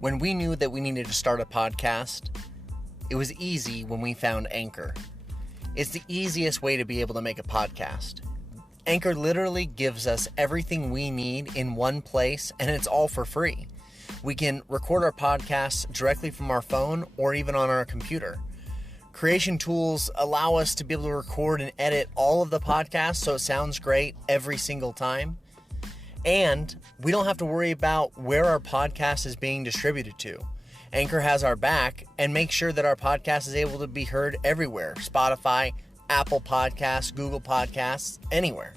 When we knew that we needed to start a podcast, it was easy when we found Anchor. It's the easiest way to be able to make a podcast. Anchor literally gives us everything we need in one place, and it's all for free. We can record our podcasts directly from our phone or even on our computer. Creation tools allow us to be able to record and edit all of the podcasts so it sounds great every single time. And we don't have to worry about where our podcast is being distributed to. Anchor has our back and makes sure that our podcast is able to be heard everywhere. Spotify, Apple Podcasts, Google Podcasts, anywhere.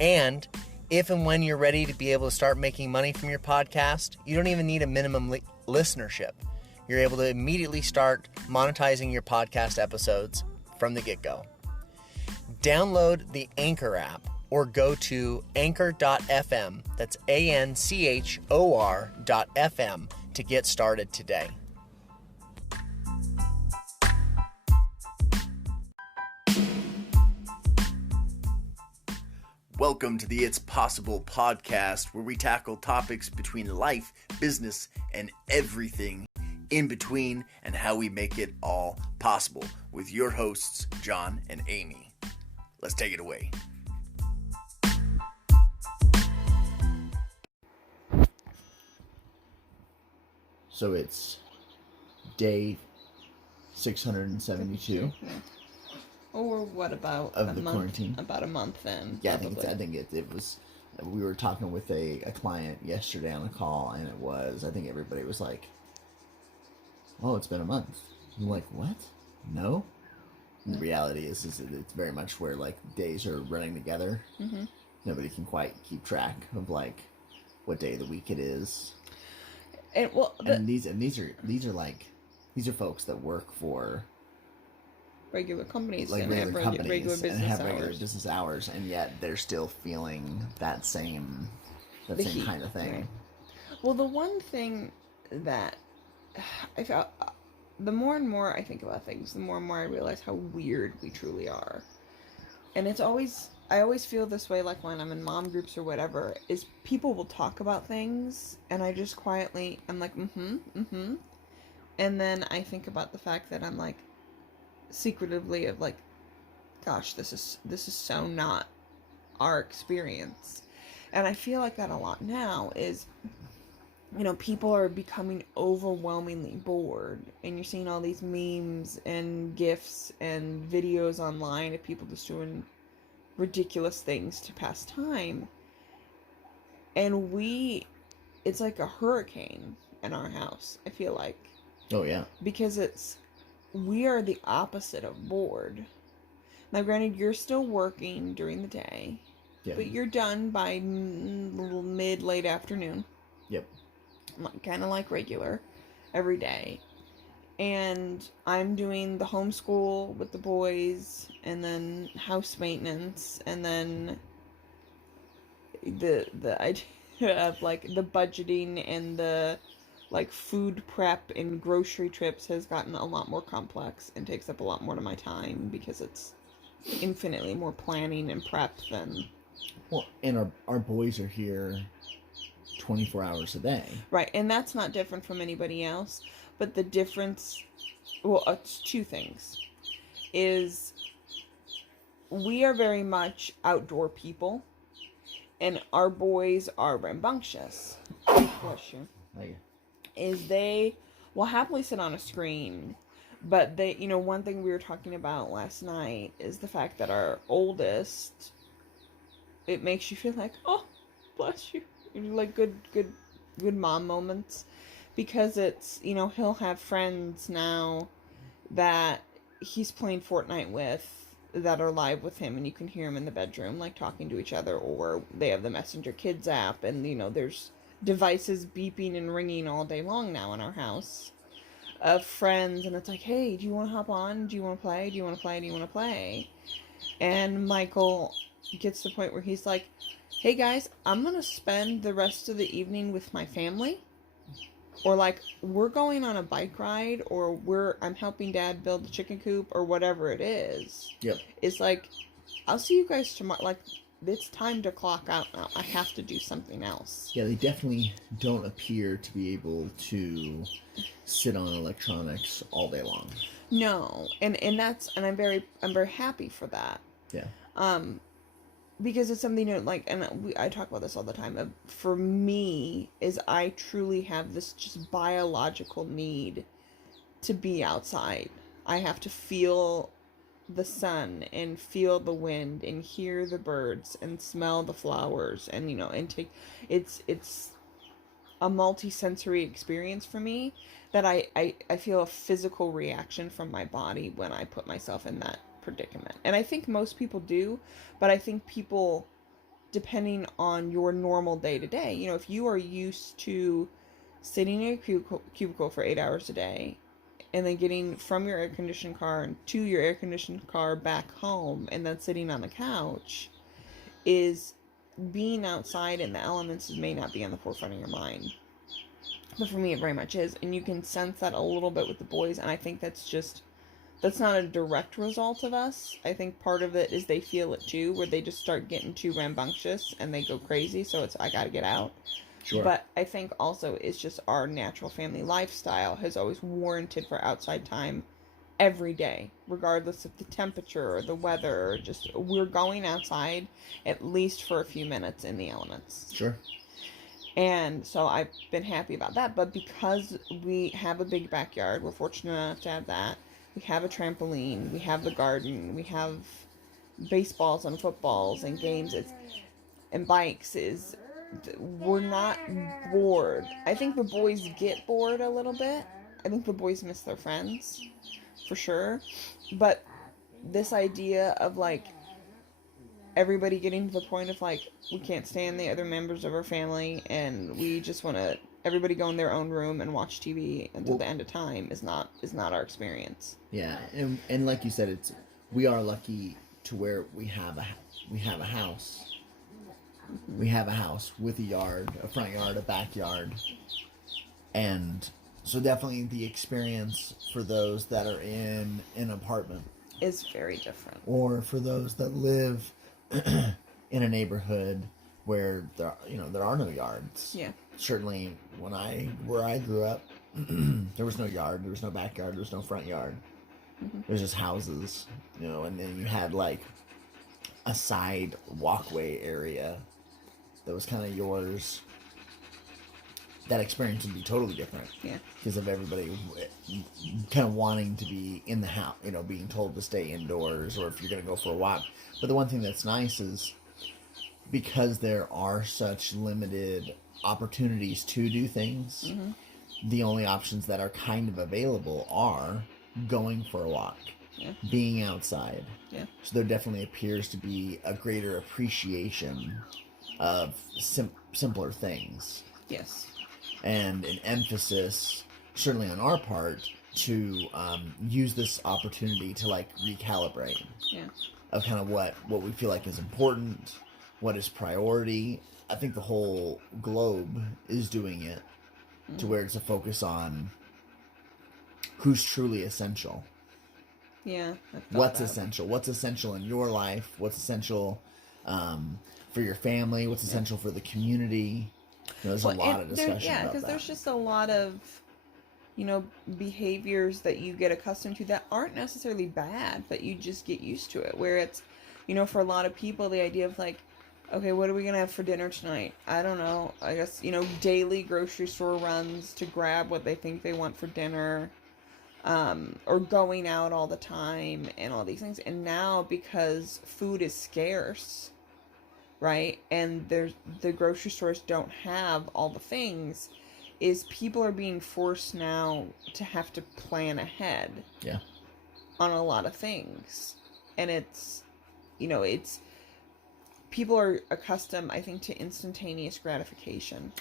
And if and when you're ready to be able to start making money from your podcast, you don't even need a minimum listenership. You're able to immediately start monetizing your podcast episodes from the get-go. Download the Anchor app or go to anchor.fm, that's ANCHOR.FM, to get started today. Welcome to the It's Possible podcast, where we tackle topics between life, business, and everything in between, and how we make it all possible, with your hosts, John and Aimee. Let's take it away. So it's day 672. Or what about of the quarantine? About a month then. Yeah, probably. I think it was. We were talking with a client yesterday on a call, and it was. I think everybody was like, "Oh, it's been a month." I'm like, "What? No." And the reality is it's very much where like days are running together. Mm-hmm. Nobody can quite keep track of like what day of the week it is. And these are folks that work for regular companies, like regular companies, regular business and have hours. regular business hours, and yet they're still feeling that same heat, kind of thing. Right. Well, the one thing that I felt, the more and more I think about things, the more and more I realize how weird we truly are. And I always feel this way, like when I'm in mom groups or whatever, is people will talk about things, and I just quietly, I'm like, and then I think about the fact that I'm like, secretively of like, gosh, this is so not our experience. And I feel like that a lot now is, people are becoming overwhelmingly bored, and you're seeing all these memes and GIFs and videos online of people just doing ridiculous things to pass time. And it's like a hurricane in our house, I feel like. Oh, yeah. Because we are the opposite of bored. Now, granted, you're still working during the day, but you're done by late afternoon. Yep. Kind of like regular, every day. And I'm doing the homeschool with the boys, and then house maintenance, and then the idea of like the budgeting and the like food prep and grocery trips has gotten a lot more complex and takes up a lot more of my time, because it's infinitely more planning and prep than... Well, and our boys are here 24 hours a day. Right, and that's not different from anybody else, but the difference, well, it's two things, is we are very much outdoor people, and our boys are rambunctious. Bless you. Thank you. Is they will happily sit on a screen, but they, one thing we were talking about last night is the fact that our oldest, it makes you feel like, oh, bless you, like good mom moments, because it's, he'll have friends now that he's playing Fortnite with that are live with him, and you can hear him in the bedroom like talking to each other, or they have the Messenger Kids app, and there's devices beeping and ringing all day long now in our house of friends, and it's like, hey, do you want to hop on? Do you want to play? Do you want to play? Do you want to play? And Michael gets to the point where he's like, hey guys, I'm gonna spend the rest of the evening with my family, or like we're going on a bike ride, or I'm helping Dad build the chicken coop, or whatever it is. Yep. It's like, I'll see you guys tomorrow. Like, it's time to clock out now. I have to do something else. Yeah, they definitely don't appear to be able to sit on electronics all day long. No, and I'm very happy for that. Yeah. Because it's something I talk about this all the time. For me, is I truly have this just biological need to be outside. I have to feel the sun and feel the wind and hear the birds and smell the flowers and and take it's a multi-sensory experience for me that I feel a physical reaction from my body when I put myself in that predicament. And I think most people do, but I think people, depending on your normal day-to-day, if you are used to sitting in a cubicle for 8 hours a day and then getting from your air-conditioned car to your air-conditioned car back home and then sitting on the couch, is being outside in the elements may not be on the forefront of your mind. But for me, it very much is. And you can sense that a little bit with the boys. And I think that's not a direct result of us. I think part of it is they feel it too, where they just start getting too rambunctious and they go crazy. So it's, I gotta get out. Sure. But I think also it's just our natural family lifestyle has always warranted for outside time every day, regardless of the temperature or the weather, or just we're going outside at least for a few minutes in the elements. Sure. And so I've been happy about that. But because we have a big backyard, we're fortunate enough to have that. We have a trampoline, we have the garden, we have baseballs and footballs and games and bikes. We're not bored. I think the boys get bored a little bit. I think the boys miss their friends, for sure. But this idea of everybody getting to the point of we can't stand the other members of our family and we just want to everybody go in their own room and watch TV until the end of time is not our experience. Yeah, and like you said, we are lucky to where we have a house. We have a house with a yard, a front yard, a backyard. And so definitely the experience for those that are in an apartment is very different. Or for those that live in a neighborhood where there are no yards. Yeah. Certainly where I grew up, there was no yard, there was no backyard, there was no front yard. Mm-hmm. There's just houses, and then you had a side walkway area that was kind of yours. That experience would be totally different. Yeah. Because of everybody kind of wanting to be in the house, being told to stay indoors, or if you're going to go for a walk. But the one thing that's nice is because there are such limited opportunities to do things, mm-hmm. the only options that are kind of available are going for a walk, being outside. Yeah. So there definitely appears to be a greater appreciation of simpler things. Yes. And an emphasis, certainly on our part, to use this opportunity to recalibrate. Yeah. Of kind of what we feel like is important, what is priority. I think the whole globe is doing it to where it's a focus on who's truly essential. Yeah. What's essential? What's essential in your life? What's essential for your family? What's essential for the community? There's a lot of discussion about that. Yeah, because there's just a lot of, behaviors that you get accustomed to that aren't necessarily bad, but you just get used to it. Where it's, for a lot of people, the idea of okay, what are we going to have for dinner tonight? I don't know. I guess, daily grocery store runs to grab what they think they want for dinner, or going out all the time and all these things. And now, because food is scarce, right? And the grocery stores don't have all the things, is people are being forced now to have to plan ahead. Yeah. On a lot of things. And it's people are accustomed, I think, to instantaneous gratification.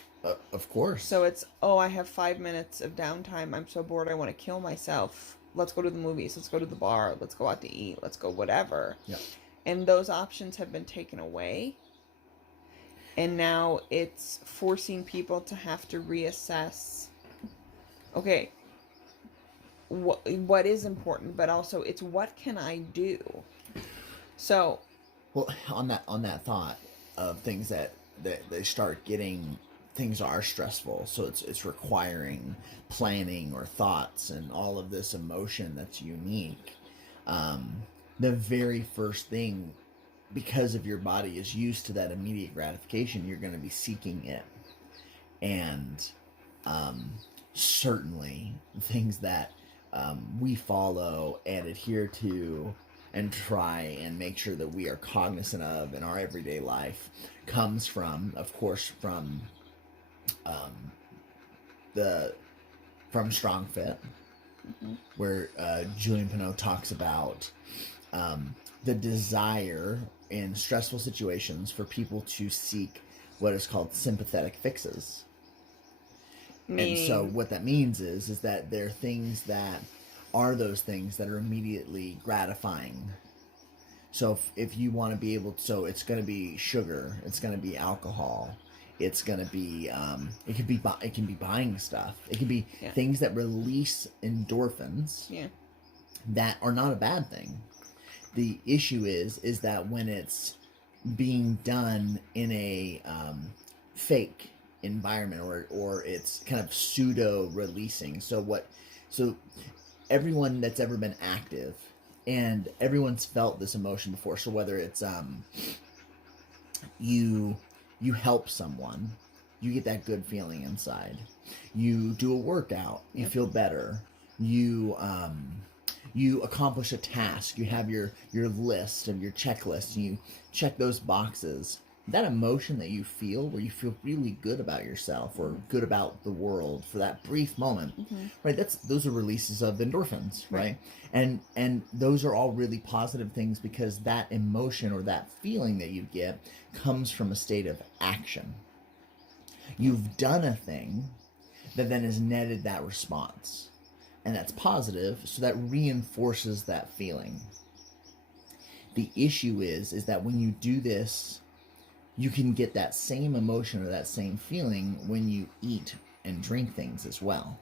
Of course. So it's, I have 5 minutes of downtime. I'm so bored I want to kill myself. Let's go to the movies. Let's go to the bar. Let's go out to eat. Let's go whatever. Yeah. And those options have been taken away. And now it's forcing people to have to reassess, okay, what is important, but also it's what can I do? So Well, on that thought of things that they start getting, things are stressful, so it's requiring planning or thoughts and all of this emotion that's unique. The very first thing, because of your body is used to that immediate gratification, you're going to be seeking it. And certainly things that we follow and adhere to and try and make sure that we are cognizant of in our everyday life comes from, of course, from Strong Fit, where Julian Pinot talks about the desire in stressful situations for people to seek what is called sympathetic fixes. And so what that means is that there are things that are those things that are immediately gratifying. So if you want to be able to, so it's going to be sugar, it's going to be alcohol, it's going to be, it can be buying stuff. It can be things that release endorphins that are not a bad thing. The issue is that when it's being done in a fake environment, or it's kind of pseudo releasing. So everyone that's ever been active, and everyone's felt this emotion before. So whether it's you help someone, you get that good feeling inside. You do a workout, you feel better. You accomplish a task, you have your list of your checklist, and you check those boxes. That emotion that you feel, where you feel really good about yourself or good about the world for that brief moment, right? Those are releases of endorphins, right? And those are all really positive things, because that emotion or that feeling that you get comes from a state of action. You've done a thing that then has netted that response, and that's positive, so that reinforces that feeling. The issue is that when you do this, you can get that same emotion or that same feeling when you eat and drink things as well.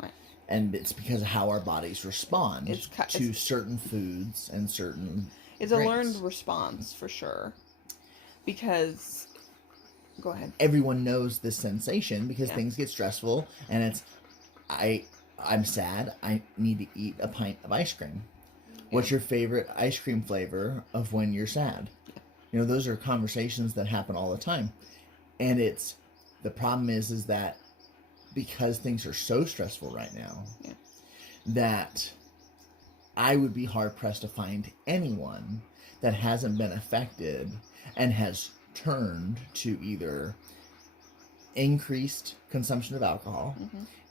Right. And it's because of how our bodies respond to certain foods and certain It's drinks. A learned response, for sure. Because, go ahead. Everyone knows this sensation, because things get stressful, and it's, I'm sad, I need to eat a pint of ice cream. What's your favorite ice cream flavor of when you're sad? You know, those are conversations that happen all the time. And the problem is that because things are so stressful right now, that I would be hard pressed to find anyone that hasn't been affected and has turned to either increased consumption of alcohol,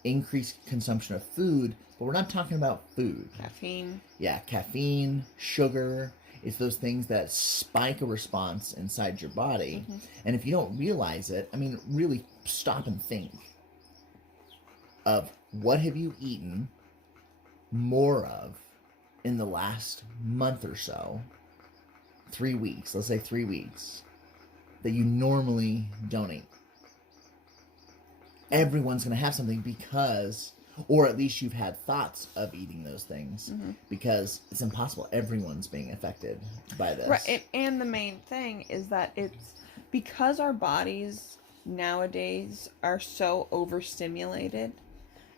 increased consumption of food, but we're not talking about food. Caffeine. Yeah, caffeine, sugar. It's those things that spike a response inside your body. And if you don't realize it, I mean, really stop and think of what have you eaten more of in the last month or so, 3 weeks, let's say 3 weeks, that you normally don't eat. Everyone's going to have something, because, or at least you've had thoughts of eating those things, because it's impossible. Everyone's being affected by this. Right, and the main thing is that it's because our bodies nowadays are so overstimulated,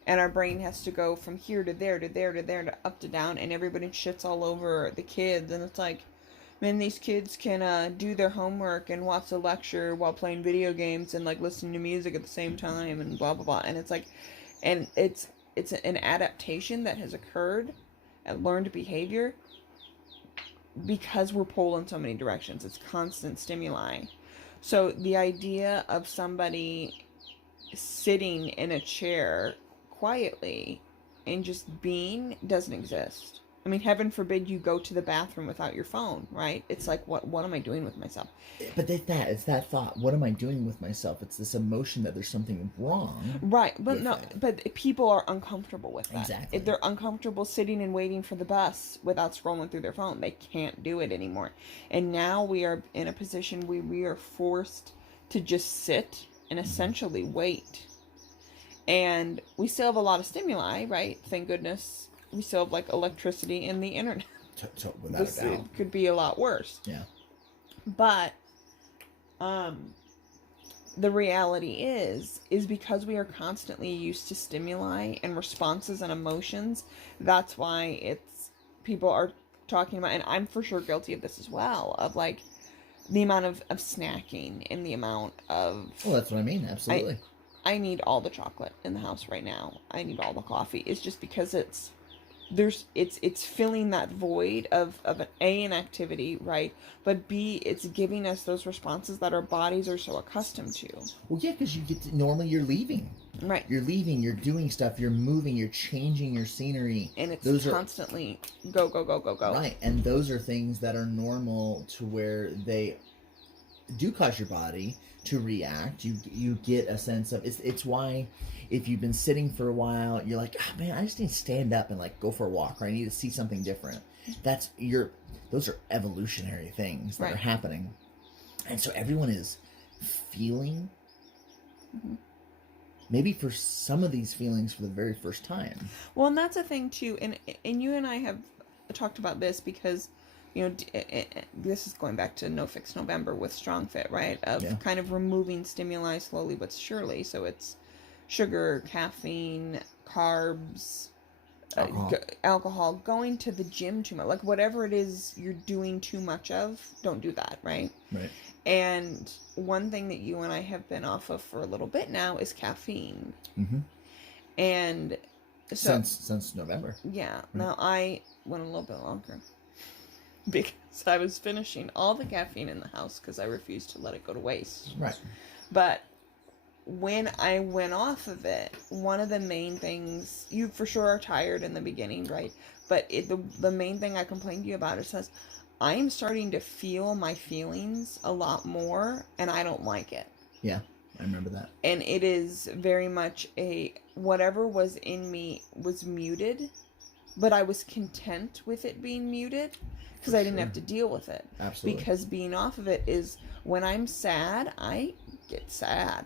and our brain has to go from here to there to there to there to up to down, and everybody shits all over the kids, and it's like, man, these kids can do their homework and watch a lecture while playing video games and like listening to music at the same time and blah blah blah, and it's like, and it's an adaptation that has occurred, a learned behavior, because we're pulled in so many directions. It's constant stimuli. So the idea of somebody sitting in a chair quietly and just being doesn't exist. I mean, heaven forbid you go to the bathroom without your phone, right? It's like, what am I doing with myself? But it's that thought. What am I doing with myself? It's this emotion that there's something wrong. Right, but no, but people are uncomfortable with that. Exactly. If they're uncomfortable sitting and waiting for the bus without scrolling through their phone, they can't do it anymore. And now we are in a position where we are forced to just sit and essentially wait. And we still have a lot of stimuli, right? Thank goodness. We still have like electricity and the internet. Without a doubt. It could be a lot worse. Yeah. But the reality is because we are constantly used to stimuli and responses and emotions, that's why people are talking about, and I'm for sure guilty of this as well, of like the amount of snacking and the amount of... Well, that's what I mean. Absolutely. I need all the chocolate in the house right now. I need all the coffee. It's just because it's filling that void of an activity, right? But B, it's giving us those responses that our bodies are so accustomed to. Well, yeah, because normally you're leaving. Right. You're leaving, you're doing stuff, you're moving, you're changing your scenery. And it's constantly go, go, go, go, go. Right, and those are things that are normal to where they do cause your body to react. You get a sense of... It's why if you've been sitting for a while, you're like, oh, man, I just need to stand up and like go for a walk, or I need to see something different. Those are evolutionary things that are happening. And so everyone is feeling... Mm-hmm. Maybe for some of these feelings for the very first time. Well, and that's a thing too, and you and I have talked about this because, you know, this is going back to No Fix November with Strong Fit, right? Of kind of removing stimuli slowly but surely. So it's sugar, caffeine, carbs, alcohol, going to the gym too much, like whatever it is you're doing too much of, don't do that, right? Right. And one thing that you and I have been off of for a little bit now is caffeine. Mm-hmm. And so... Since November. Yeah. Now, I went a little bit longer. Because I was finishing all the caffeine in the house because I refused to let it go to waste. Right. But when I went off of it, one of the main things... You for sure are tired in the beginning, right? But the main thing I complained to you about is says... I am starting to feel my feelings a lot more, and I don't like it. Yeah, I remember that. And it is very much whatever was in me was muted, but I was content with it being muted because I didn't have to deal with it. Absolutely. Because being off of it is when I'm sad, I get sad.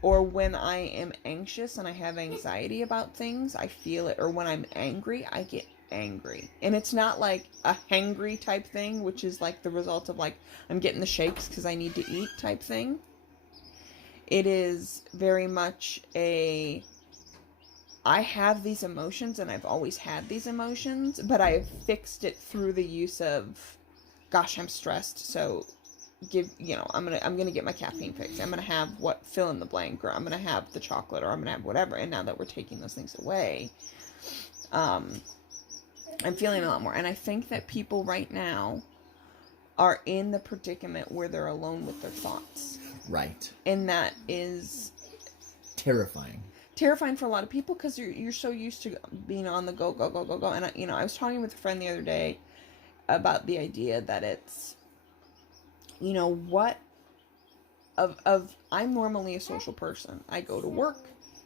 Or when I am anxious and I have anxiety about things, I feel it. Or when I'm angry, I get angry. And it's not like a hangry type thing, which is like the result of like I'm getting the shakes because I need to eat type thing. It is very much I have these emotions and I've always had these emotions, but I've fixed it through the use of, gosh, I'm stressed, so I'm gonna get my caffeine fix. I'm gonna have fill in the blank, or I'm gonna have the chocolate, or I'm gonna have whatever. And now that we're taking those things away, I'm feeling a lot more. And I think that people right now are in the predicament where they're alone with their thoughts. Right. And that is... terrifying. Terrifying for a lot of people because you're so used to being on the go, go, go, go, go. And, I was talking with a friend the other day about the idea that it's, I'm normally a social person. I go to work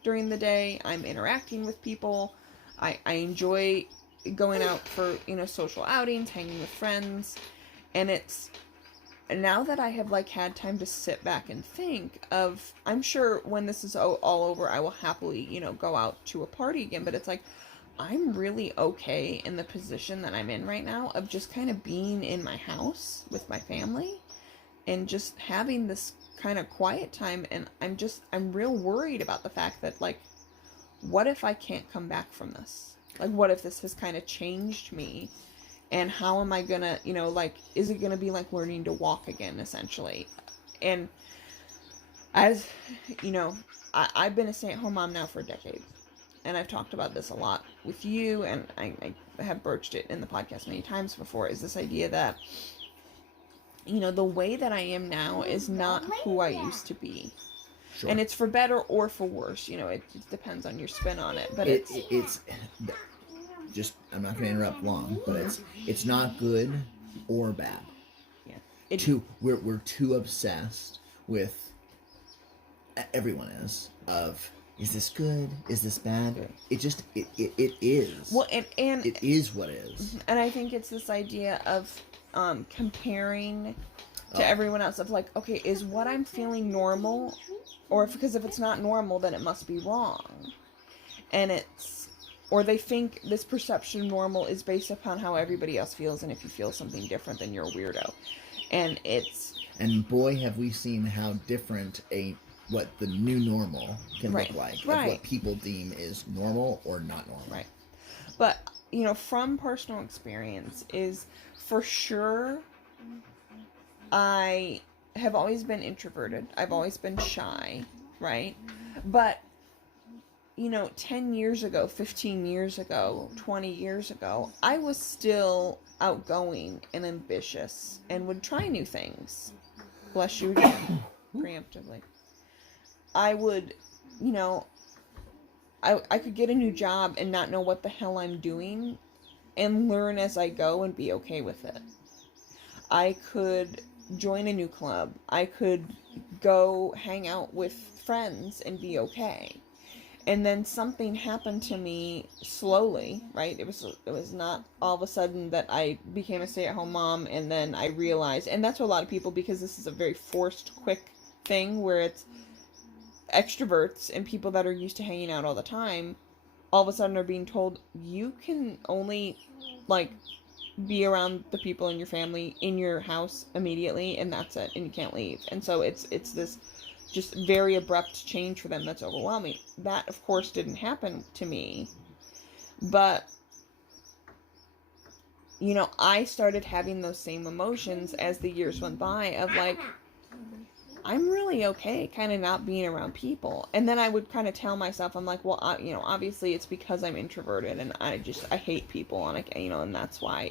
during the day. I'm interacting with people. I enjoy going out for, social outings, hanging with friends. And it's now that I have had time to sit back and think of, I'm sure when this is all over, I will happily, go out to a party again. But it's I'm really okay in the position that I'm in right now of just kind of being in my house with my family and just having this kind of quiet time. And I'm real worried about the fact that what if I can't come back from this? What if this has kind of changed me? And how am I gonna, is it gonna be like learning to walk again, essentially? And as, I've been a stay-at-home mom now for a decade. And I've talked about this a lot with you, and I have broached it in the podcast many times before, is this idea that, the way that I am now is not who I used to be. Sure. And it's for better or for worse. It just depends on your spin on it. But it's just, I'm not going to interrupt long, but it's not good or bad. Yeah. We're too obsessed with, everyone is this good? Is this bad? It is. Well, and it is what is. And I think it's this idea of comparing to everyone else of okay, is what I'm feeling normal? Because if it's not normal, then it must be wrong. And or they think this perception of normal is based upon how everybody else feels, and if you feel something different, then you're a weirdo. And and boy, have we seen how different what the new normal can right, look like. right. Of what people deem is normal or not normal. Right. But, from personal experience is for sure I have always been introverted. I've always been shy, right? But 10 years ago, 15 years ago, 20 years ago, I was still outgoing and ambitious and would try new things. Bless you again, preemptively. I would, I could get a new job and not know what the hell I'm doing and learn as I go and be okay with it. I could join a new club. I could go hang out with friends and be okay. And then something happened to me slowly, right? It was not all of a sudden that I became a stay-at-home mom and then I realized, and that's what a lot of people, because this is a very forced, quick thing where it's extroverts and people that are used to hanging out all the time, all of a sudden are being told, you can only, be around the people in your family, in your house immediately, and that's it, and you can't leave. And so it's this just very abrupt change for them that's overwhelming. That, of course, didn't happen to me. But, I started having those same emotions as the years went by of I'm really okay kind of not being around people. And then I would kind of tell myself, I'm like, well, obviously it's because I'm introverted and I hate people and and that's why.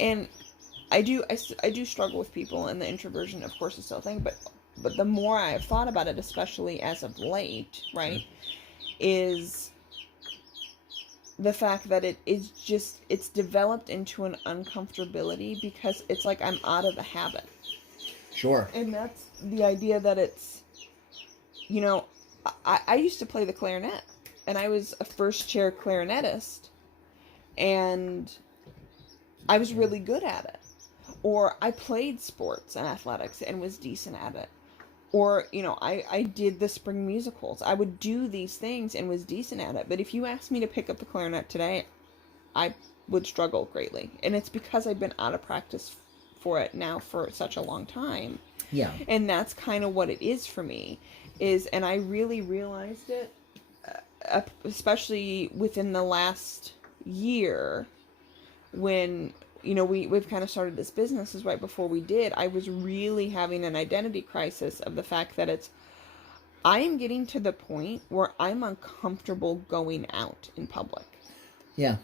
And I do struggle with people, and the introversion, of course, is still a thing, but the more I have thought about it, especially as of late, right, is the fact that it's developed into an uncomfortability because it's like I'm out of the habit. Sure. And that's the idea that it's, I used to play the clarinet, and I was a first chair clarinetist, and I was really good at it. Or I played sports and athletics and was decent at it. Or, I did the spring musicals. I would do these things and was decent at it. But if you asked me to pick up the clarinet today, I would struggle greatly. And it's because I've been out of practice for it now for such a long time. Yeah. And that's kind of what it is for me. And I really realized it, especially within the last year when... we've kind of started this business is right before we did. I was really having an identity crisis of the fact that I am getting to the point where I'm uncomfortable going out in public. Yeah.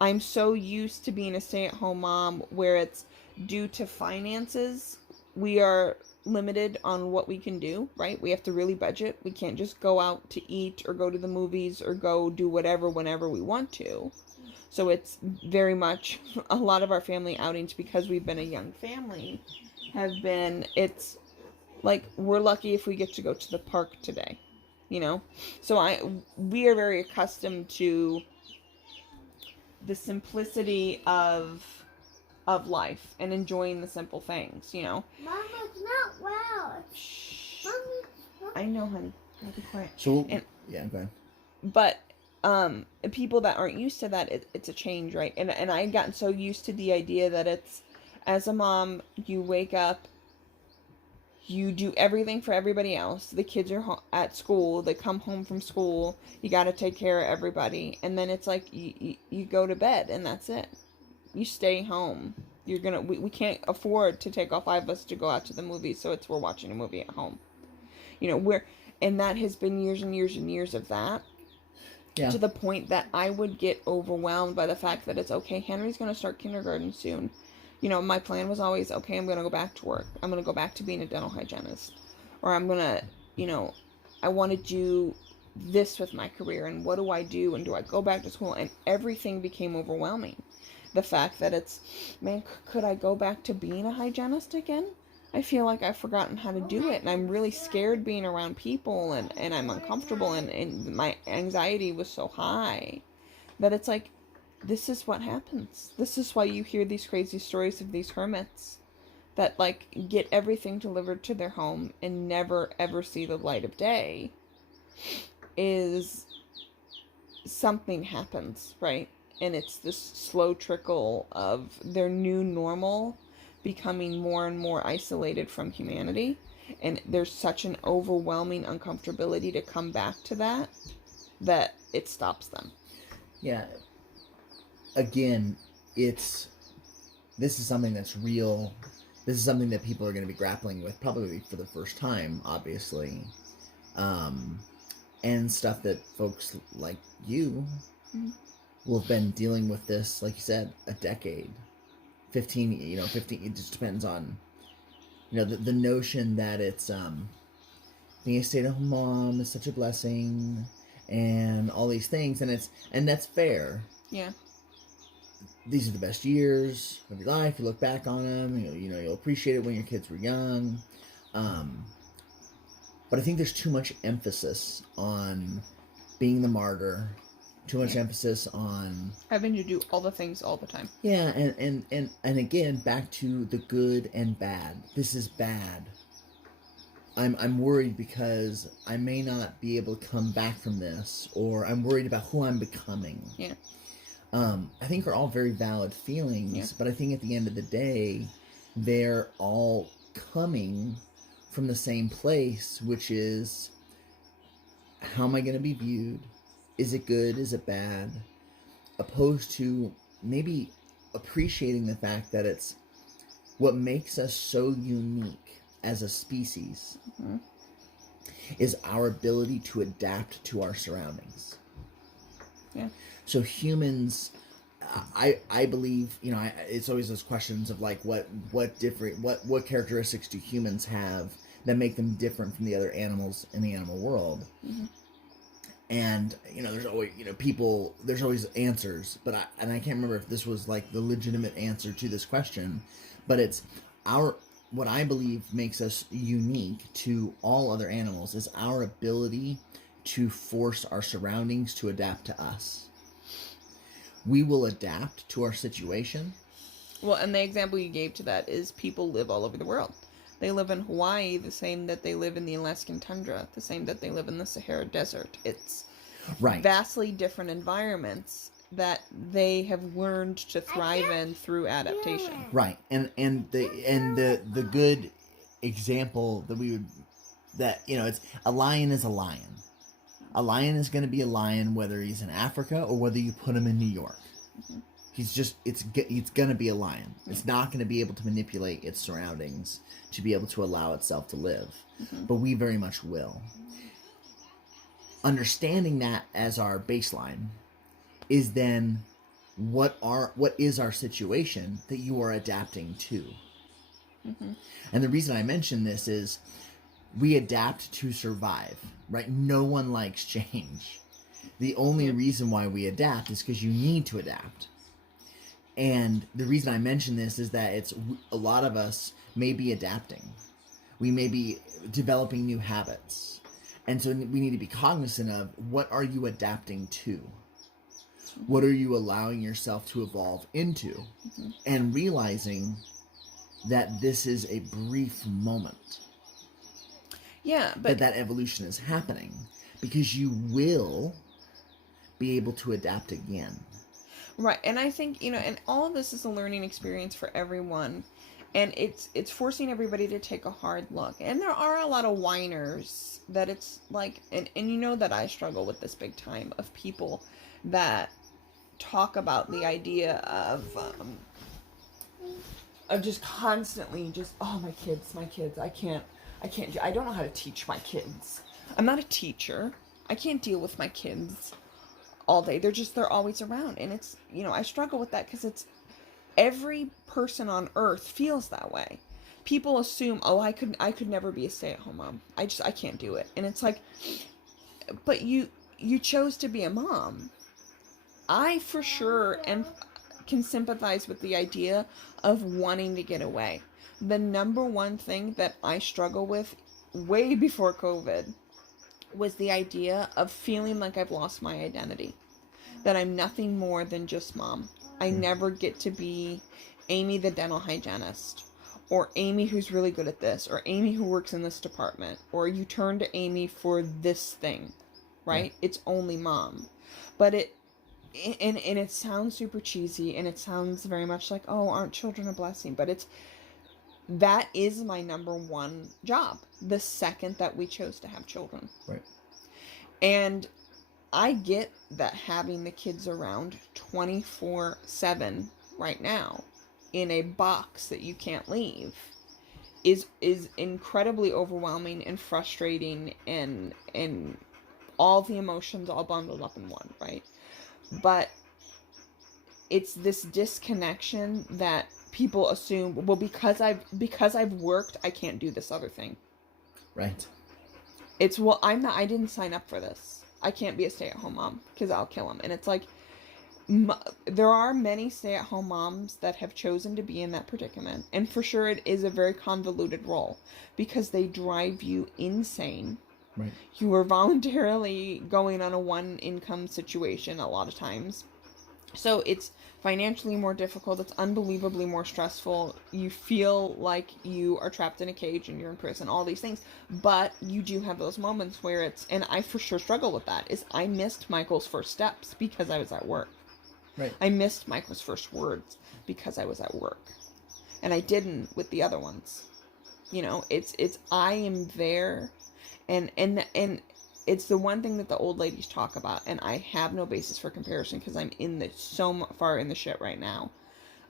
I'm so used to being a stay-at-home mom where it's due to finances. We are limited on what we can do, right? We have to really budget. We can't just go out to eat or go to the movies or go do whatever whenever we want to. So it's very much a lot of our family outings, because we've been a young family, it's like we're lucky if we get to go to the park today, So we are very accustomed to the simplicity of life and enjoying the simple things, Mom, it's not loud. Shh. Mom, it's not... I know, honey. I'll be quiet. So, yeah, go ahead. But people that aren't used to that, it's a change, right? And I've gotten so used to the idea that it's, as a mom, you wake up, you do everything for everybody else. The kids are at school, they come home from school, you got to take care of everybody, and then it's like you go to bed and that's it. You stay home. We can't afford to take all 5 of us to go out to the movies, so we're watching a movie at home. And that has been years and years and years of that. Yeah. To the point that I would get overwhelmed by the fact that it's okay, Henry's going to start kindergarten soon. My plan was always, okay, I'm going to go back to work. I'm going to go back to being a dental hygienist. Or I'm going to, I want to do this with my career. And what do I do? And do I go back to school? And everything became overwhelming. The fact that it's, man, could I go back to being a hygienist again? I feel like I've forgotten how to do it, and I'm really scared being around people, and I'm uncomfortable, and my anxiety was so high that it's like, this is what happens. This is why you hear these crazy stories of these hermits that, get everything delivered to their home and never, ever see the light of day, is something happens, right? And it's this slow trickle of their new normal becoming more and more isolated from humanity. And there's such an overwhelming uncomfortability to come back to that it stops them. Yeah. Again, this is something that's real. This is something that people are going to be grappling with probably for the first time, obviously. And stuff that folks like you will have been dealing with this, like you said, a decade. 15, it just depends on, the notion that it's, being a stay-at-home mom is such a blessing and all these things. And that's fair. Yeah. These are the best years of your life. You look back on them, you'll appreciate it when your kids were young. But I think there's too much emphasis on being the martyr, too much emphasis on having to do all the things all the time. Yeah, and again, back to the good and bad. This is bad. I'm worried because I may not be able to come back from this, or I'm worried about who I'm becoming. Yeah. I think are all very valid feelings, but I think at the end of the day, they're all coming from the same place, which is, how am I going to be viewed? Is it good? Is it bad? Opposed to maybe appreciating the fact that it's what makes us so unique as a species is our ability to adapt to our surroundings. Yeah. So humans, I believe, it's always those questions of like, what characteristics do humans have that make them different from the other animals in the animal world? Mm-hmm. And, there's always, there's always answers, but I can't remember if this was like the legitimate answer to this question, but it's what I believe makes us unique to all other animals is our ability to force our surroundings to adapt to us. We will adapt to our situation. Well, and the example you gave to that is people live all over the world. They live in Hawaii the same that they live in the Alaskan tundra, the same that they live in the Sahara Desert. It's vastly different environments that they have learned to thrive in through adaptation. Right. And the good example it's a lion is a lion. A lion is going to be a lion whether he's in Africa or whether you put him in New York. Mm-hmm. It's going to be a lion. Mm-hmm. It's not going to be able to manipulate its surroundings to be able to allow itself to live. Mm-hmm. But we very much will. Understanding that as our baseline is then what is our situation that you are adapting to. Mm-hmm. And the reason I mention this is we adapt to survive, right? No one likes change. The only reason why we adapt is because you need to adapt. And the reason I mention this is that a lot of us may be adapting. We may be developing new habits. And so we need to be cognizant of what are you adapting to? What are you allowing yourself to evolve into? Mm-hmm. And realizing that this is a brief moment. Yeah, but that evolution is happening, because you will be able to adapt again. Right, and I think, and all of this is a learning experience for everyone, and it's forcing everybody to take a hard look. And there are a lot of whiners that it's like, and that I struggle with this big time, of people that talk about the idea of just constantly my kids, I don't know how to teach my kids. I'm not a teacher. I can't deal with my kids all day. They're always around. And it's, I struggle with that because it's every person on earth feels that way. People assume, I could never be a stay-at-home mom. I can't do it. And it's like, but you chose to be a mom. I for sure can sympathize with the idea of wanting to get away. The number one thing that I struggle with way before COVID was the idea of feeling like I've lost my identity. That I'm nothing more than just mom. I never get to be Aimee the dental hygienist, or Aimee who's really good at this, or Aimee who works in this department, or you turn to Aimee for this thing, right? Yeah. It's only mom. But and it sounds super cheesy, and it sounds very much like, oh, aren't children a blessing? But that is my number one job the second that we chose to have children. Right. And I get that having the kids around 24/7 right now in a box that you can't leave is incredibly overwhelming and frustrating, and all the emotions all bundled up in one, right? But it's this disconnection that people assume, well, because I've worked, I can't do this other thing. Right. It's, well, I didn't sign up for this. I can't be a stay-at-home mom because I'll kill him. And it's like, there are many stay-at-home moms that have chosen to be in that predicament. And for sure, it is a very convoluted role because they drive you insane. Right. You are voluntarily going on a one-income situation a lot of times. So it's financially more difficult. It's unbelievably more stressful. You feel like you are trapped in a cage and you're in prison, all these things. But you do have those moments where and I for sure struggle with that, is I missed Michael's first steps because I was at work. Right. I missed Michael's first words because I was at work. And I didn't with the other ones. You know, it's I am there, and it's the one thing that the old ladies talk about, and I have no basis for comparison because I'm so far in the shit right now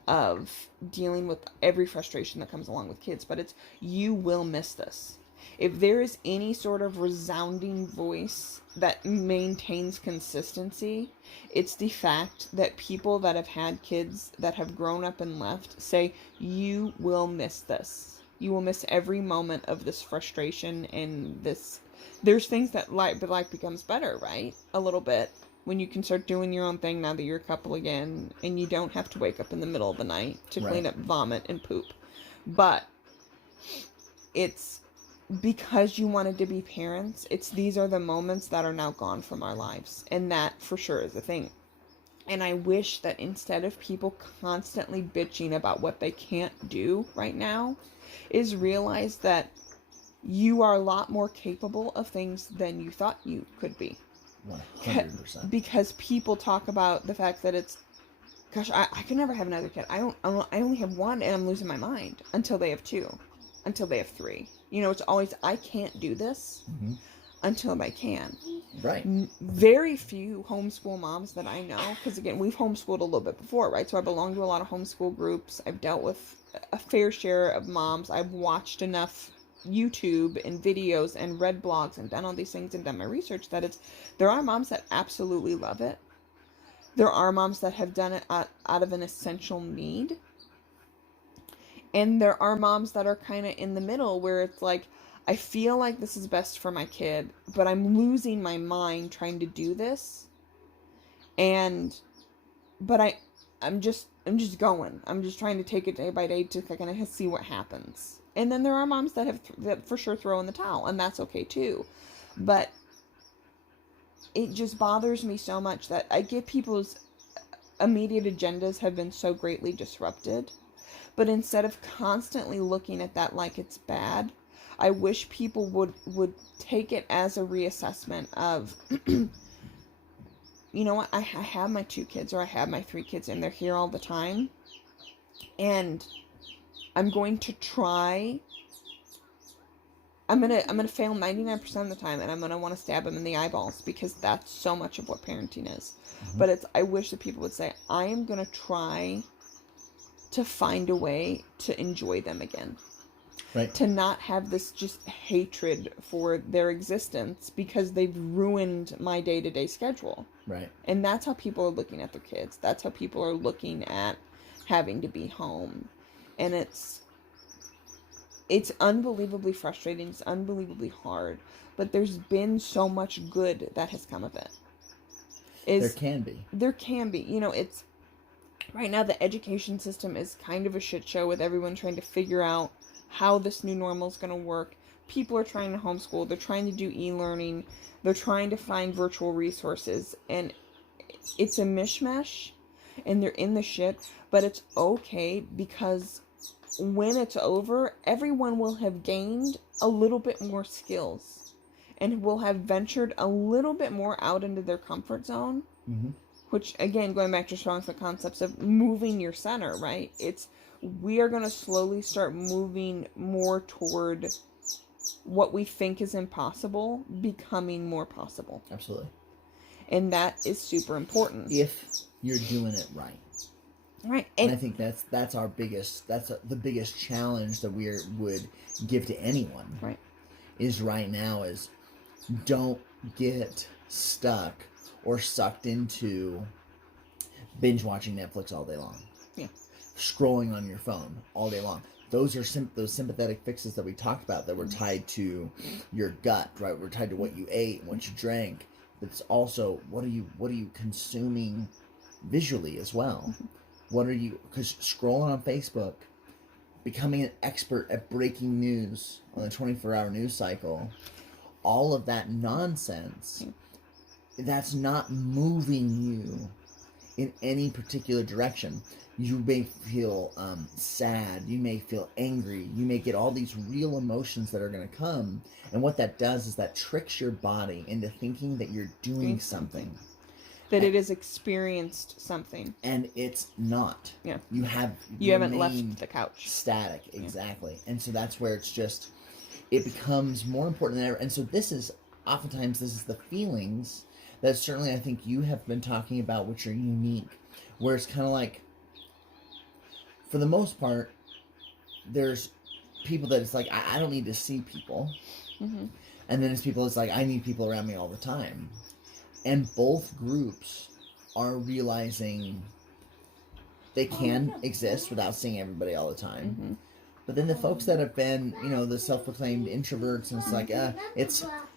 of dealing with every frustration that comes along with kids. But it's, you will miss this. If there is any sort of resounding voice that maintains consistency, it's the fact that people that have had kids that have grown up and left say, you will miss this. You will miss every moment of this frustration and this. There's things that life becomes better, right? A little bit. When you can start doing your own thing now that you're a couple again, and you don't have to wake up in the middle of the night to clean up vomit and poop. But it's because you wanted to be parents, these are the moments that are now gone from our lives. And that for sure is a thing. And I wish that instead of people constantly bitching about what they can't do right now, is realize that you are a lot more capable of things than you thought you could be. 100%. Because people talk about the fact that it's, gosh, I could never have another kid. I only have one and I'm losing my mind until they have two, until they have three. You know, it's always, I can't do this until I can. Right. Very few homeschool moms that I know, because again, we've homeschooled a little bit before, right? So I belong to a lot of homeschool groups. I've dealt with a fair share of moms. I've watched enough YouTube and videos and read blogs and done all these things and done my research that there are moms that absolutely love it. There are moms that have done it out of an essential need. And there are moms that are kind of in the middle where it's like, I feel like this is best for my kid, but I'm losing my mind trying to do this. But I'm just going. I'm just trying to take it day by day to kind of see what happens. And then there are moms that that for sure throw in the towel, and that's okay too. But it just bothers me so much that I get people's immediate agendas have been so greatly disrupted. But instead of constantly looking at that like it's bad, I wish people would take it as a reassessment of, you know what, I have my 2 kids or I have my 3 kids and they're here all the time. And I'm going to try. I'm gonna fail 99% of the time, and I'm gonna want to stab them in the eyeballs because that's so much of what parenting is. But I wish that people would say, I am gonna try to find a way to enjoy them again. Right. To not have this just hatred for their existence because they've ruined my day-to-day schedule. Right. And that's how people are looking at their kids. That's how people are looking at having to be home. And it's unbelievably frustrating. It's unbelievably hard. But there's been so much good that has come of it. There can be. There can be. You know, it's... Right now, the education system is kind of a shit show with everyone trying to figure out how this new normal is going to work. People are trying to homeschool. They're trying to do e-learning. They're trying to find virtual resources. And it's a mishmash. And they're in the shit. But it's okay because when it's over, everyone will have gained a little bit more skills. And will have ventured a little bit more out into their comfort zone. Mm-hmm. Which, again, going back to strong the concepts of moving your center, right? We are going to slowly start moving more toward what we think is impossible becoming more possible. Absolutely. And that is super important. If you're doing it right. Right. And I think that's the biggest challenge that we would give to anyone. Right. Is right now is don't get stuck or sucked into binge watching Netflix all day long. Yeah. Scrolling on your phone all day long. Those are those sympathetic fixes that we talked about that were tied to your gut, right? We're tied to what you ate and what you drank. But it's also what are you consuming visually as well? What are you, because scrolling on Facebook, becoming an expert at breaking news on the 24-hour news cycle, all of that nonsense, that's not moving you in any particular direction. You may feel sad, you may feel angry, you may get all these real emotions that are going to come, and what that does is that tricks your body into thinking that you're doing something. That it has experienced something. And it's not. Yeah. You haven't left the couch. Static, exactly. Yeah. And so that's where it becomes more important than ever. And so oftentimes this is the feelings that certainly I think you have been talking about, which are unique, where it's kind of like, for the most part, there's people that it's like, I don't need to see people. Mm-hmm. And then there's people that's like, I need people around me all the time. And both groups are realizing they can exist without seeing everybody all the time. Mm-hmm. But then the folks that have been, the self-proclaimed introverts, and it's like,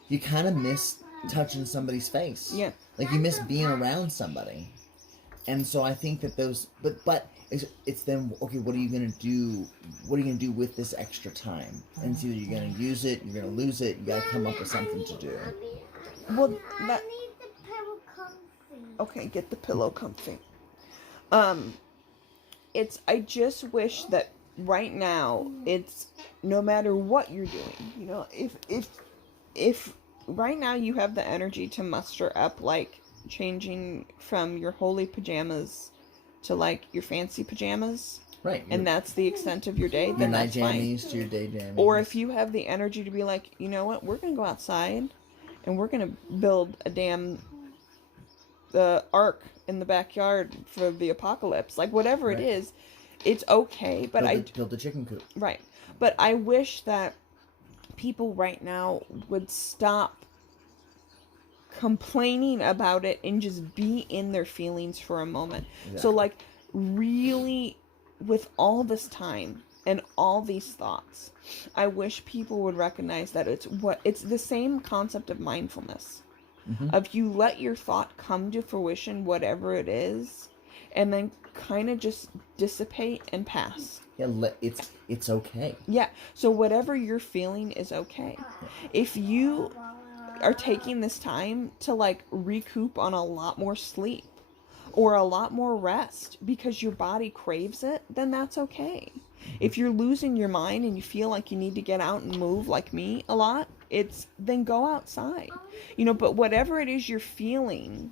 you kind of miss touching somebody's face. Yeah. Like you miss being around somebody. And so I think that but it's then, okay, what are you going to do? What are you going to do with this extra time? And it's either you're going to use it, you're going to lose it, you got to come up with something to do. Well, comfy. Okay, get the pillow comfy. I just wish that right now, it's no matter what you're doing, if right now you have the energy to muster up, like, changing from your holy pajamas to, like, your fancy pajamas. Right. And that's the extent of your day, then that's fine. Your night jammies to your day jammies. Or if you have the energy to be like, you know what, we're going to go outside and we're going to build a damn ark in the backyard for the apocalypse. Like, whatever it is, it's okay. But build a chicken coop. Right. But I wish that people right now would stop complaining about it and just be in their feelings for a moment. Exactly. So, like, really, with all this time and all these thoughts, I wish people would recognize that it's the same concept of mindfulness. Mm-hmm. Of you let your thought come to fruition, whatever it is, and then kind of just dissipate and pass. Yeah, it's okay. Yeah, so whatever you're feeling is okay. Yeah. If you are taking this time to, like, recoup on a lot more sleep or a lot more rest because your body craves it, then that's okay. If you're losing your mind and you feel like you need to get out and move like me a lot, then go outside. But whatever it is you're feeling,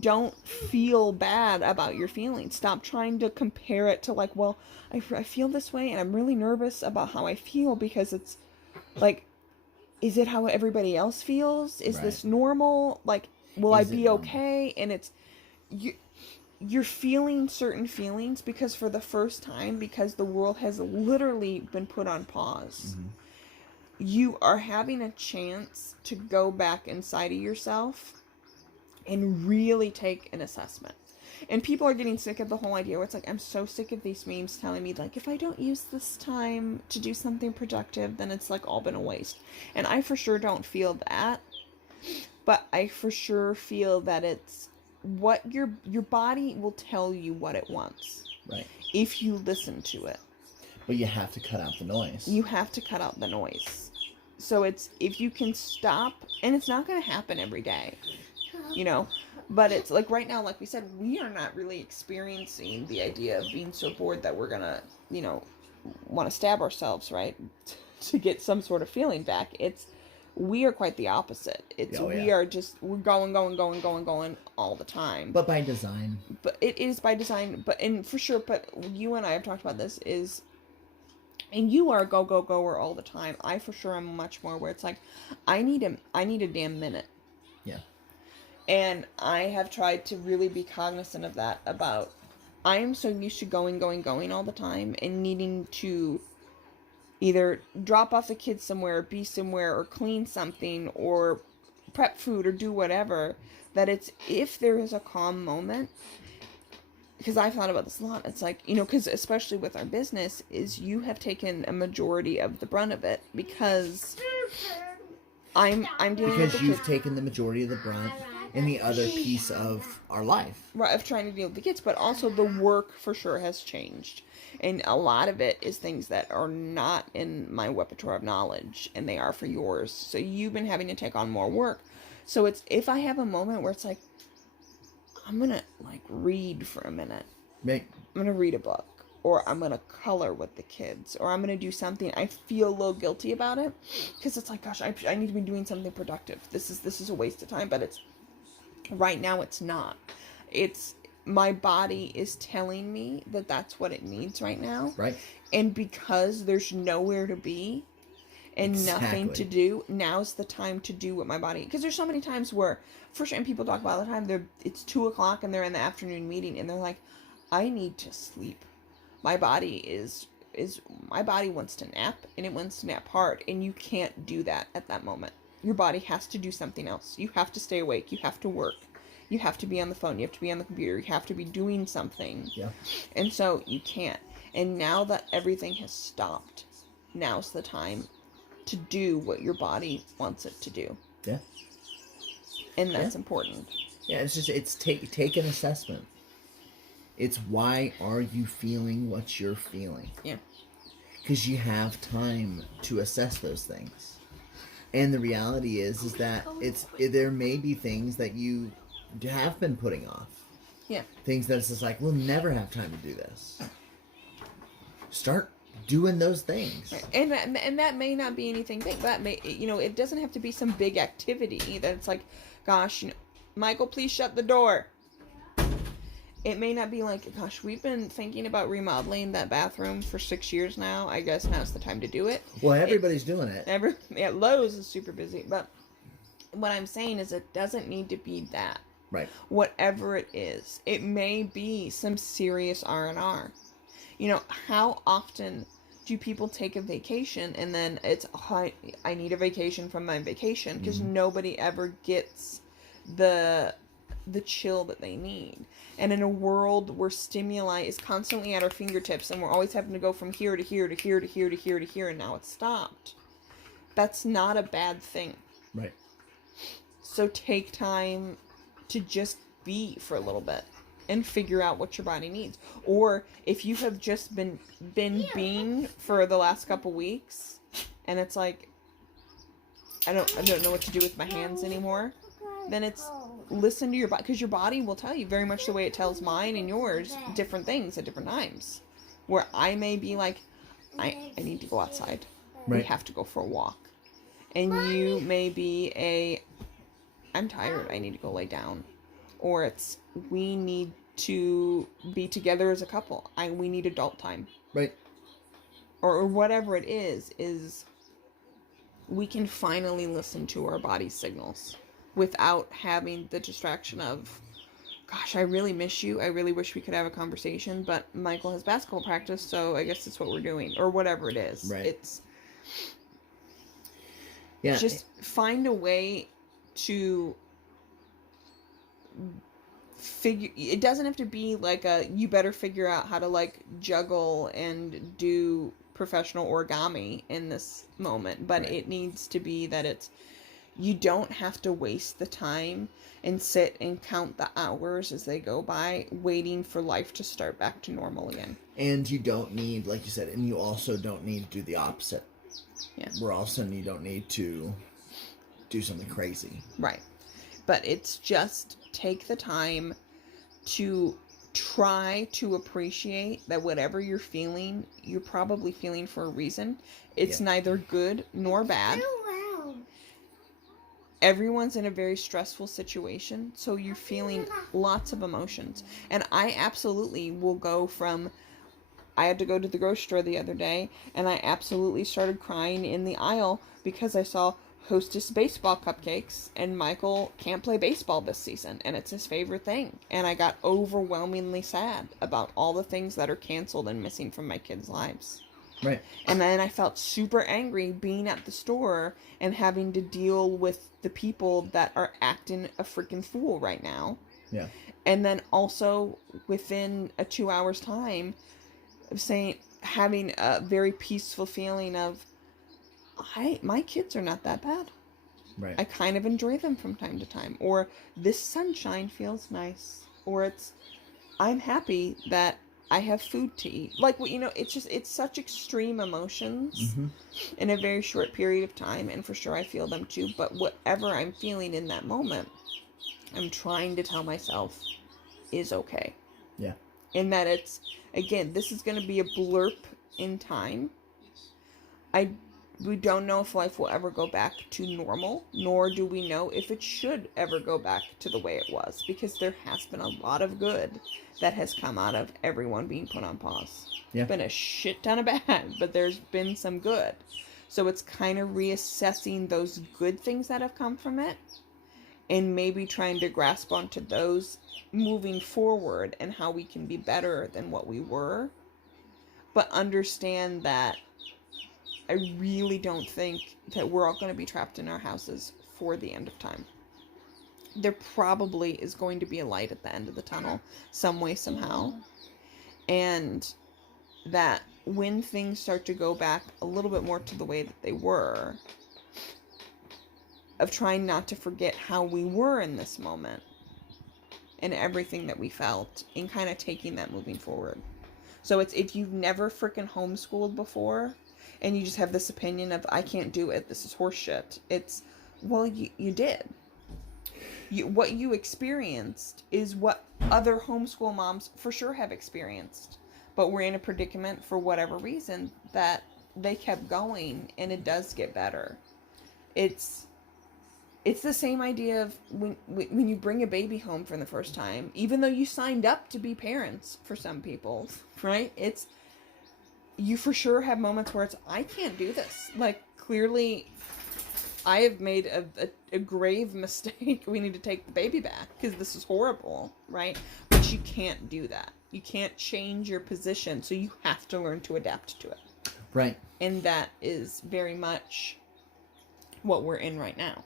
don't feel bad about your feelings. Stop trying to compare it to, like, well, I feel this way and I'm really nervous about how I feel because it's like, is it how everybody else feels? Is this normal? Like, will I be okay? And it's, you're feeling certain feelings because for the first time, because the world has literally been put on pause, you are having a chance to go back inside of yourself and really take an assessment. And people are getting sick of the whole idea where it's like, I'm so sick of these memes telling me, like, if I don't use this time to do something productive, then it's, like, all been a waste. And I for sure don't feel that. But I for sure feel that it's what your body will tell you what it wants. Right. If you listen to it. But you have to cut out the noise. You have to cut out the noise. So it's, if you can stop, and it's not going to happen every day, but it's like right now, like we said, we are not really experiencing the idea of being so bored that we're going to, want to stab ourselves, right? To get some sort of feeling back. We are quite the opposite. Oh, We yeah. are just, we're going all the time. But by design. But it is by design. But, and for sure, but you and I have talked about this, is, and you are a goer all the time. I for sure am much more where it's like, I need a damn minute. Yeah. And I have tried to really be cognizant of that, about, I am so used to going all the time, and needing to either drop off the kids somewhere, be somewhere, or clean something, or prep food, or do whatever, that it's, if there is a calm moment, because I've thought about this a lot, it's like, because especially with our business, is you have taken a majority of the brunt of it, because I'm dealing with the Because you've kids. taken the majority of the brunt in the other piece of our life. Right, of trying to deal with the kids, but also the work for sure has changed. And a lot of it is things that are not in my repertoire of knowledge, and they are for yours. So you've been having to take on more work. So it's, if I have a moment where it's like, I'm going to like read for a minute. Right. I'm going to read a book, or I'm going to color with the kids, or I'm going to do something. I feel a little guilty about it, because it's like, gosh, I need to be doing something productive. This is a waste of time, but it's, right now it's not. It's, my body is telling me that that's what it needs right now. Right. And because there's nowhere to be and nothing to do, now's the time to do what my body, because there's so many times where, for sure, and people talk about all the time, it's 2:00 and they're in the afternoon meeting, and they're like, I need to sleep. My body my body wants to nap, and it wants to nap hard, and you can't do that at that moment. Your body has to do something else. You have to stay awake. You have to work. You have to be on the phone. You have to be on the computer. You have to be doing something. Yeah. And so you can't. And now that everything has stopped, now's the time to do what your body wants it to do. Yeah. And that's important. Yeah, it's take an assessment. It's, why are you feeling what you're feeling? Yeah. Because you have time to assess those things. And the reality is that there may be things that you have been putting off. Yeah. Things that it's just like, we'll never have time to do this. Start doing those things. Right. And that may not be anything big. That may, it doesn't have to be some big activity that it's like, gosh, Michael, please shut the door. It may not be like, gosh, we've been thinking about remodeling that bathroom for 6 years now. I guess now's the time to do it. Well, everybody's doing it. Lowe's is super busy. But what I'm saying is, it doesn't need to be that. Right. Whatever it is. It may be some serious R&R. How often do people take a vacation and then it's, I need a vacation from my vacation, because nobody ever gets the chill that they need. And in a world where stimuli is constantly at our fingertips, and we're always having to go from here to here to here to here to here to here, and now it's stopped, that's not a bad thing. Right. So take time to just be for a little bit and figure out what your body needs. Or if you have just been being for the last couple weeks, and it's like, I don't know what to do with my hands anymore, then it's, listen to your body, because your body will tell you very much the way it tells mine and yours different things at different times. Where I may be like, I need to go outside. Right. We have to go for a walk. And you may be I'm tired, I need to go lay down. Or it's, we need to be together as a couple. We need adult time. Right. Or whatever it is we can finally listen to our body's signals without having the distraction of, gosh, I really miss you. I really wish we could have a conversation, but Michael has basketball practice, so I guess that's what we're doing. Or whatever it is. Right. It's, yeah. Just find a way to it doesn't have to be like you better figure out how to like juggle and do professional origami in this moment, but Right. It needs to be that you don't have to waste the time and sit and count the hours as they go by waiting for life to start back to normal again. And you don't need, like you said, and you also don't need to do the opposite. Yeah. Where all of a sudden you don't need to do something crazy. Right. But it's just take the time to try to appreciate that whatever you're feeling, you're probably feeling for a reason. It's Yeah. neither good nor bad. everyone's in a very stressful situation, so you're feeling lots of emotions. And I absolutely will go from, I had to go to the grocery store the other day, and I absolutely started crying in the aisle because I saw Hostess baseball cupcakes, and Michael can't play baseball this season, and it's his favorite thing. And I got overwhelmingly sad about all the things that are canceled and missing from my kids' lives. Right. And then I felt super angry being at the store and having to deal with the people that are acting a freaking fool right now. Yeah. And then also within a 2 hours time of having a very peaceful feeling of, my kids are not that bad. Right. I kind of enjoy them from time to time. Or this sunshine feels nice. Or I'm happy that I have food to eat. Like, it's such extreme emotions in a very short period of time. And for sure I feel them too. But whatever I'm feeling in that moment, I'm trying to tell myself is okay. Yeah. And that again, this is going to be a blurb in time. We don't know if life will ever go back to normal, nor do we know if it should ever go back to the way it was, because there has been a lot of good that has come out of everyone being put on pause. Yeah. Been a shit ton of bad, but there's been some good. So it's kind of reassessing those good things that have come from it, and maybe trying to grasp onto those moving forward and how we can be better than what we were. But understand that I really don't think that we're all going to be trapped in our houses for the end of time. There probably is going to be a light at the end of the tunnel, some way, somehow. And that when things start to go back a little bit more to the way that they were, of trying not to forget how we were in this moment and everything that we felt, and kind of taking that moving forward. So it's, if you've never freaking homeschooled before, and you just have this opinion of, I can't do it, this is horseshit. It's, well, you did. What you experienced is what other homeschool moms for sure have experienced. But we're in a predicament for whatever reason that they kept going, and it does get better. It's the same idea of when you bring a baby home for the first time, even though you signed up to be parents for some people, right? You for sure have moments where it's, I can't do this. Like, clearly, I have made a grave mistake. We need to take the baby back because this is horrible, right? But you can't do that. You can't change your position, so you have to learn to adapt to it. Right. And that is very much what we're in right now.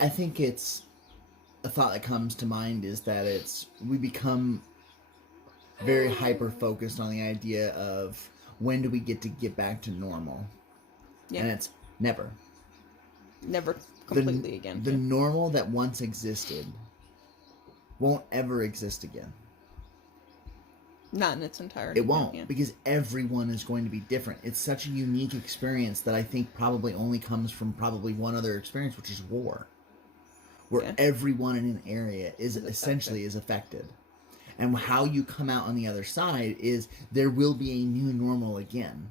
I think it's a thought that comes to mind is that we become very hyper focused on the idea of when do we get back to normal? Yeah. And it's never. Never completely again. The normal that once existed won't ever exist again. Not in its entirety. It won't, yeah. because everyone is going to be different. It's such a unique experience that I think probably only comes from probably one other experience, which is war. Where everyone in an area is essentially affected. And how you come out on the other side is there will be a new normal again.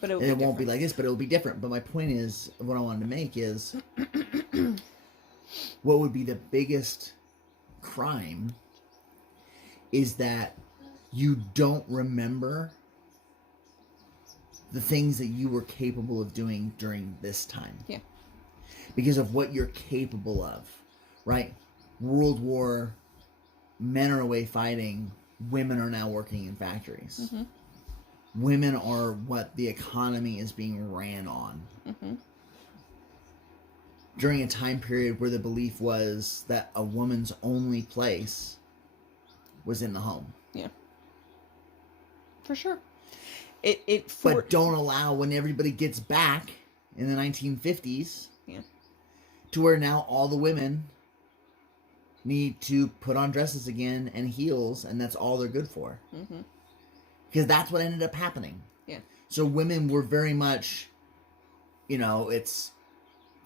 But it won't be like this, but it'll be different. But my point is, what I wanted to make is, what would be the biggest crime is that you don't remember the things that you were capable of doing during this time. Yeah. Because of what you're capable of, right? World War, men are away fighting, women are now working in factories. Mm-hmm. Women are what the economy is being ran on. Mm-hmm. During a time period where the belief was that a woman's only place was in the home. Yeah. For sure. But don't allow when everybody gets back in the 1950s to where now all the women need to put on dresses again and heels, and that's all they're good for. Mm-hmm. Because that's what ended up happening. Yeah. So women were very much, it's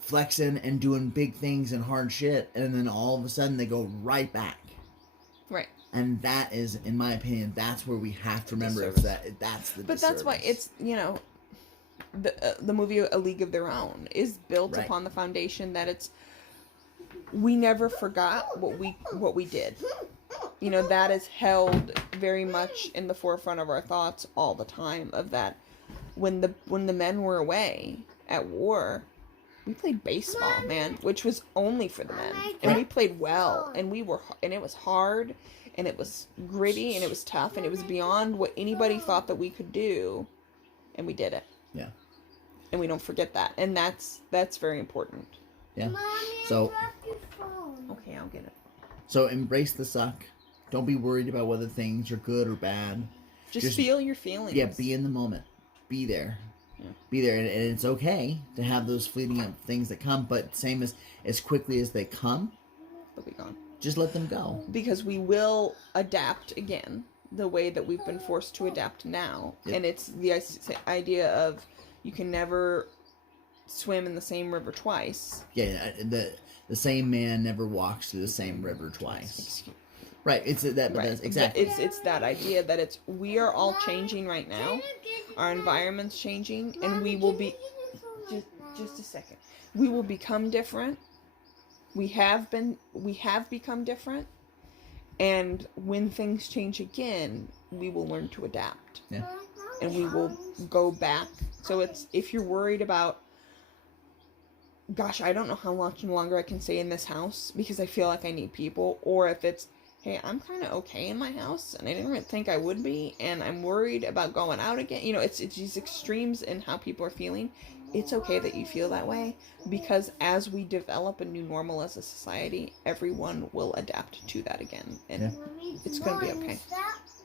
flexing and doing big things and hard shit, and then all of a sudden they go right back. Right. And that is, in my opinion, that's where we have to remember that's the But that's why it's, the movie A League of Their Own is built Right. upon the foundation that we never forgot what we did. You know, that is held very much in the forefront of our thoughts all the time, of that when the men were away at war, we played baseball, man, which was only for the men. And we played well, and it was hard, and it was gritty, and it was tough, and it was beyond what anybody thought that we could do, and we did it. Yeah. And we don't forget that. And that's very important. Yeah. Mommy, So- I dropped your phone. Okay, I'll get it. So embrace the suck. Don't be worried about whether things are good or bad. Just feel your feelings. Yeah, be in the moment. Be there. Yeah. Be there. And it's okay to have those fleeting things that come, but same as quickly as they come, They'll be gone. just let them go. Because we will adapt again the way that we've been forced to adapt now. Yep. And it's the idea of you can never swim in the same river twice. Yeah, the same man never walks through the same river twice. Excuse- Right. It's that. But Right. that's exactly. It's that idea that we are all changing right now. Our environment's changing, and we will be. Just a second. We will become different. We have become different, and when things change again, we will learn to adapt, Yeah. and we will go back. So if you're worried about, gosh, I don't know how much longer I can stay in this house because I feel like I need people, or if it's, hey, I'm kind of okay in my house, and I didn't really think I would be, and I'm worried about going out again. You know, it's these extremes in how people are feeling. It's okay that you feel that way, because as we develop a new normal as a society, everyone will adapt to that again, and Yeah. it's going to be okay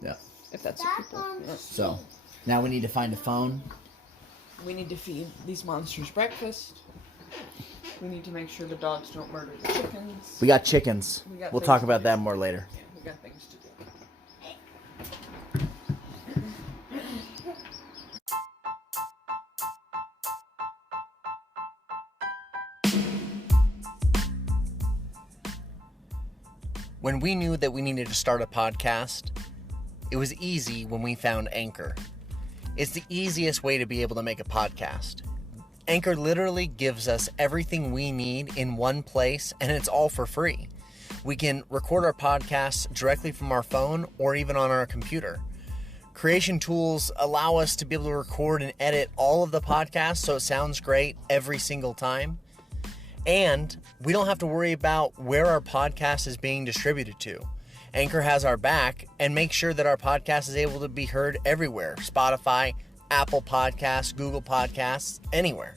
Yeah. if that's what people. Yeah. So now we need to find a phone. We need to feed these monsters breakfast. We need to make sure the dogs don't murder the chickens. We got chickens. We got We'll things talk to about do. that more later. Yeah, we got things to do. When we knew that we needed to start a podcast, it was easy when we found Anchor. It's the easiest way to be able to make a podcast. Anchor literally gives us everything we need in one place, and it's all for free. We can record our podcasts directly from our phone or even on our computer. Creation tools allow us to be able to record and edit all of the podcasts so it sounds great every single time. And we don't have to worry about where our podcast is being distributed to. Anchor has our back and makes sure that our podcast is able to be heard everywhere. Spotify, Apple Podcasts, Google Podcasts, anywhere.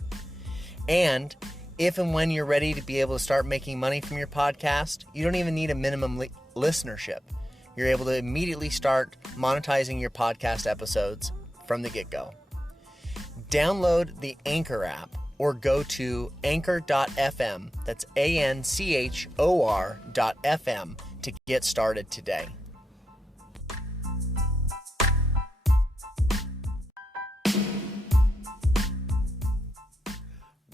And if and when you're ready to be able to start making money from your podcast, you don't even need a minimum listenership. You're able to immediately start monetizing your podcast episodes from the get-go. Download the Anchor app or go to anchor.fm, that's ANCHOR.FM, to get started today.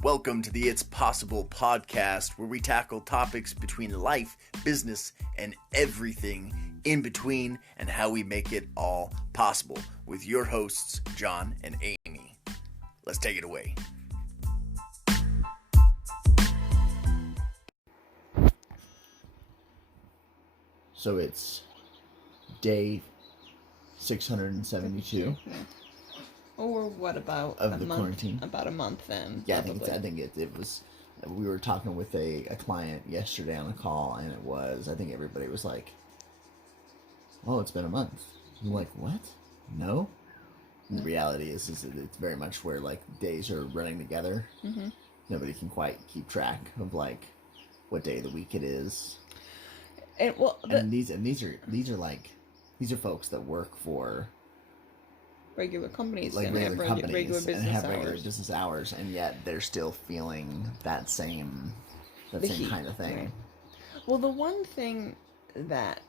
Welcome to the It's Possible podcast, where we tackle topics between life, business, and everything in between, and how we make it all possible, with your hosts, John and Aimee. Let's take it away. So it's day 672. Or what about Of a the month? quarantine. About a month then. Yeah, probably. I think it was. We were talking with a client yesterday on a call, and I think everybody was like, "Oh, it's been a month." I'm like, "What? No." And the reality is it's very much where like days are running together. Mm-hmm. Nobody can quite keep track of like what day of the week it is. And well, And these are folks that work for regular companies like and have regular companies regular and business have hours. regular business hours, and yet they're still feeling that same The heat, kind of thing. right. Well, the one thing that